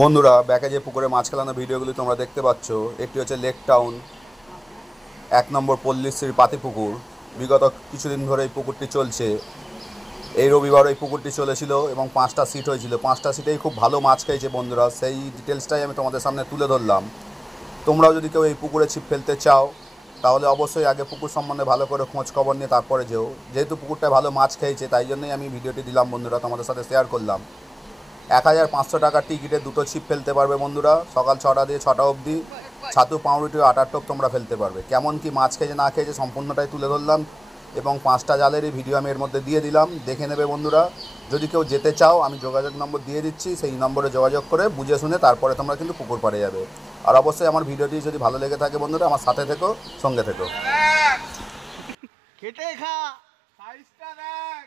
বন্ধুরা, ব্যাকে যে পুকুরে মাছ খেলানো ভিডিওগুলি তোমরা দেখতে পাচ্ছ, একটি হচ্ছে লেক টাউন 1 নম্বর পল্লীশ্রীর পাতিপুকুর। বিগত কিছুদিন ধরে এই পুকুরটি চলছে। এই রবিবার এই পুকুরটি চলেছিল এবং 5টা সিট হয়েছিল। 5টা সিটেই খুব ভালো মাছ খেয়েছে বন্ধুরা। সেই ডিটেলসটাই আমি তোমাদের সামনে তুলে ধরলাম। তোমরাও যদি কেউ এই পুকুরে ছিপ ফেলতে চাও তাহলে অবশ্যই আগে পুকুর সম্বন্ধে ভালো করে খোঁজ খবর নিয়ে তারপরে যেও। যেহেতু পুকুরটায় ভালো মাছ খেয়েছে তাই জন্যই আমি ভিডিওটি দিলাম বন্ধুরা, তোমাদের সাথে শেয়ার করলাম। 1500 টাকার টিকিটে 2টো ছিপ ফেলতে পারবে বন্ধুরা। সকাল 6টা দিয়ে 6টা অবধি ছাতু, পাউরুটি, আটার টোপ তোমরা ফেলতে পারবে। কেমন কি মাছ খেয়েছে না খেয়েছে সম্পূর্ণটাই তুলে ধরলাম এবং 5টা জালেরই ভিডিও আমি এর মধ্যে দিয়ে দিলাম, দেখে নেবে বন্ধুরা। যদি কেউ যেতে চাও আমি যোগাযোগ নম্বর দিয়ে দিচ্ছি, সেই নম্বরে যোগাযোগ করে বুঝে শুনে তারপরে তোমরা কিন্তু পুকুর পাড়ে যাবে। আর অবশ্যই আমার ভিডিওটি যদি ভালো লেগে থাকে বন্ধুরা, আমার সাথে থেকো, সঙ্গে থেকো। খেটে খা, সাইজটা দেখ।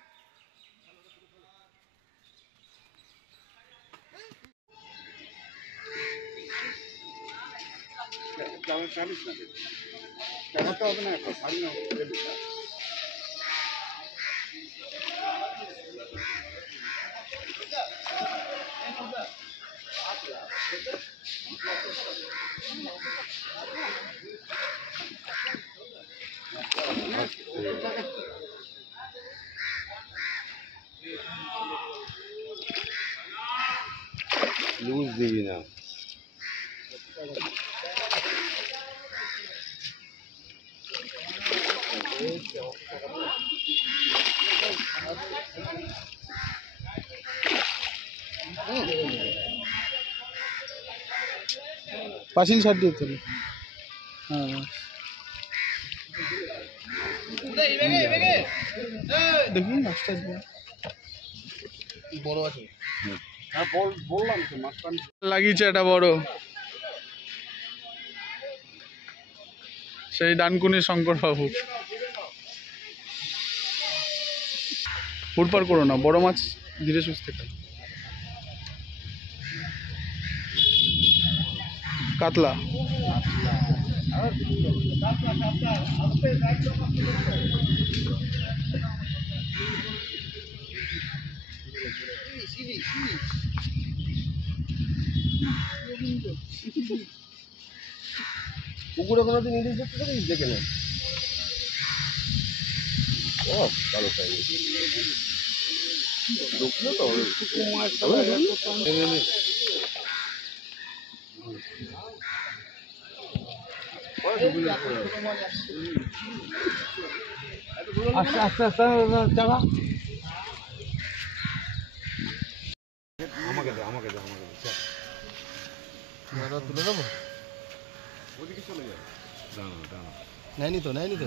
কেমনটা হবে না এখন সারি না লুজ দিবি না। পাঁচিল ছাড় দিয়ে তোলে। হ্যাঁ, দেখি মাছটা বড় আছে। হ্যাঁ বললাম তো মাছটা লাগিয়েছে এটা বড়, সেই ডানকুনি শঙ্কর বাবু। হুড়পাড় করো না, বড় মাছ ধীরে সুস্থে খাও। কাতলা পুকুরে কোনোদিন ইলিশ দেখতে পারিস? দেখে না। ও ভালো খাই ঢুকলো তো আস্তে আস্তে আস্তে চালা। আমাকে দে আমাকে দে আমাকে দে, তুলে দেবো। ওদিকে চলে যাবে। দাঁড়া দাঁড়া, নেয়নি তো নেয়নি তো।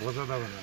বোঝা যাবে না।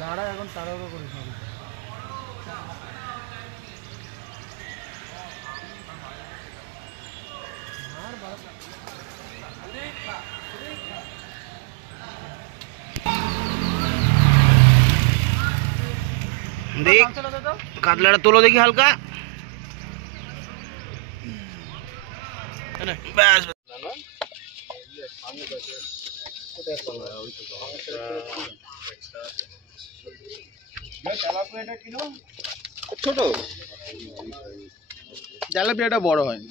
দাঁড়া, এখন তাড়াহুড়ো করিস না। দেখ কাতলাটা তোলো দেখি হালকা। ব্যাস ছোট জালাপিয়াটা বড় হয়নি।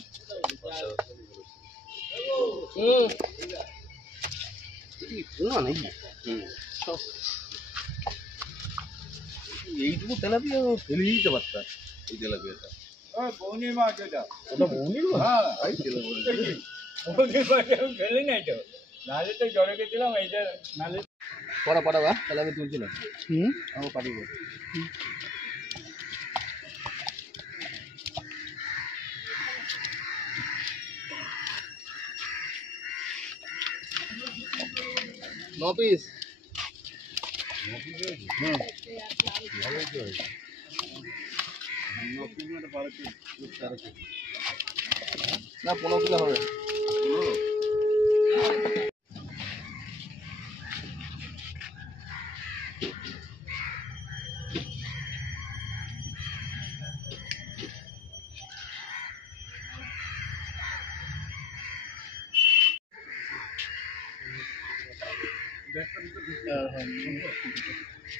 না এইটুকু তেলাপিয়া ফেলে দিতে পারতাম এই তেলাপিয়াটা। বৌনির মাছ এটা। ওটা বৌনির মাছ? হ্যাঁ, তাই তেলে বলে দিলে। বৌনির মাছ আমি ফেলি নাই তো। নাহলে তো জলে গেছিলাম এইটা নাহলে পড়া পাঠাবা তাহলে আমি তুলছি না। আমার পাঠিয়ে ন পিস। না 15 কিলো হবে।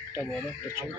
একটা বড় একটা ছোট